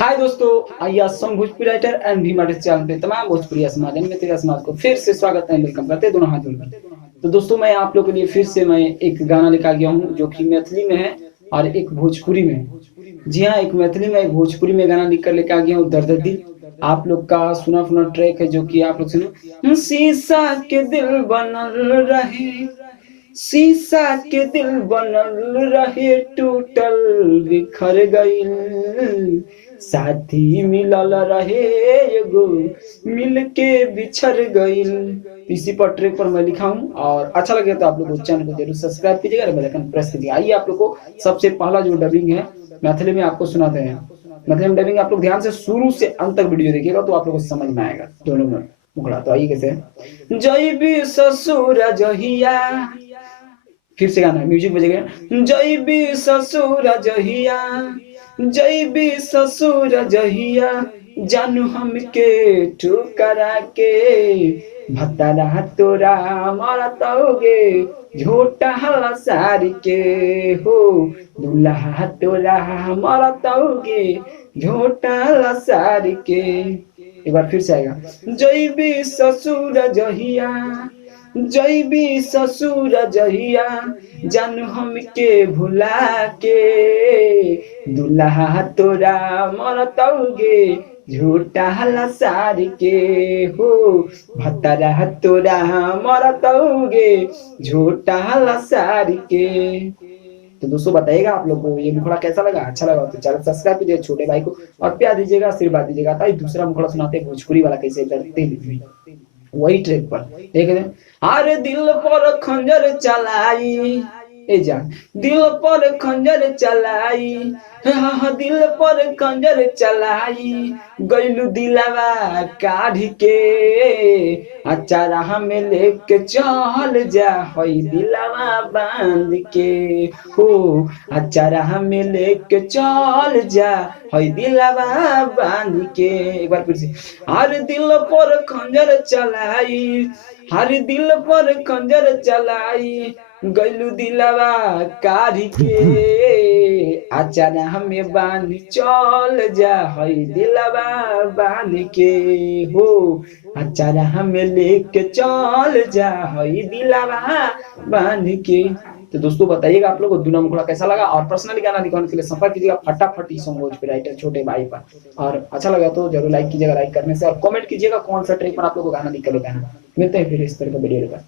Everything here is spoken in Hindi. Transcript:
हाय दोस्तों, आइए संग भोजपुरी राइटर एंड भी मार्टिस्ट चैनल पे तमाम भोजपुरी समाज में तेरा समाज को फिर से स्वागत है, वेलकम करते हैं दोनों हाथ जोड़कर। तो दोस्तों, मैं आप लोग के लिए फिर से मैं एक गाना लेकर गया हूँ जो कि मैथिली में है और एक भोजपुरी में है। जी हाँ, एक मैथिली में एक भोजपुरी में गाना लिख कर लेकर आ गया हूँ, दर्द दिल। आप लोग का सुना सुना ट्रैक है जो कि आप लोग सुनो। शीशा के दिल बनल रहे, शीशा के दिल बनल रहे, टूटल बिखर गइल। साथी मिलल रहे एगो, मिलके बिछड़ गइल। तो इसी पर ट्रैक पर मैं लिखा हूँ, और अच्छा लगे तो आप लोग उस चैनल को जरूर सब्सक्राइब कीजिएगा और बेल आइकन प्रेस कीजिएगा। आइए आप लोग को सबसे पहला जो डबिंग है मैथिली में आपको सुनाते हैं। मैथिली में डबिंग आप लोग ध्यान से शुरू से अंत तक वीडियो देखिएगा तो आप लोग को समझ में आएगा दोनों में मुखड़ा। तो आइए कैसे है। जैबी ससुर जहिया, फिर से गाना म्यूजिक बजेगा। जैबी ससुर जहिया, जैबी ससुर जहिया, जानू हमके ठुकरा के, भतरा तोरा मरतौगे झोटा हला सारी के हो, दुल्हा तोरा मरतौगे झोटा हला सारी के। एक बार फिर से आएगा। जैबी ससुर जहिया, जैबी ससुर जहिया, जानू हमके भुला के, दुल्हा तोरा मरतौगे झूठा हला सारी के हो, भतरा तोरा मरतौगे झूठा हला सारी के। तो दोस्तों बताइएगा आप लोग को ये मुखड़ा कैसा लगा। अच्छा लगा तो चैनल सब्सक्राइब कीजिए, छोटे भाई को और प्यार दीजिएगा, आशीर्वाद दीजिएगा। ताकि दूसरा मुखड़ा सुनाते भोजपुरी वाला कैसे करते वही ट्रैक पर देख रहे। अरे दिल पर खंजर चलाई, ए जान दिल पर खंजर चलाई, हाँ दिल पर खंजर चलाई, गैलू दिलावा काढ़ के, अचारा हमें लेके चल जा हई दिलावा बांध के हो, अचारा हमें लेके चल जा हई दिलावा बांध के। एक बार फिर से। हर दिल पर खंजर चलाई, हर दिल पर खंजर चलाई, गैलू दिलावा काढ़ के, अचारा हमें बांध चल जा हई दिलावा बांध के हो, अचारा हमें लेके चल जा हई दिलावा बांध के। तो दोस्तों बताइएगा आप लोग को दूना मुखड़ा कैसा लगा, और पर्सनली गाना दिखाने के लिए संपर्क कीजिएगा फटाफट इस भोजपुरी राइटर छोटे भाई पर। और अच्छा लगा तो जरूर लाइक कीजिएगा, लाइक करने से, और कमेंट कीजिएगा कौन सा ट्रैक पर आप लोग को गाना लिख कर गाना। मिलते हैं फिर इस तरह का वीडियो।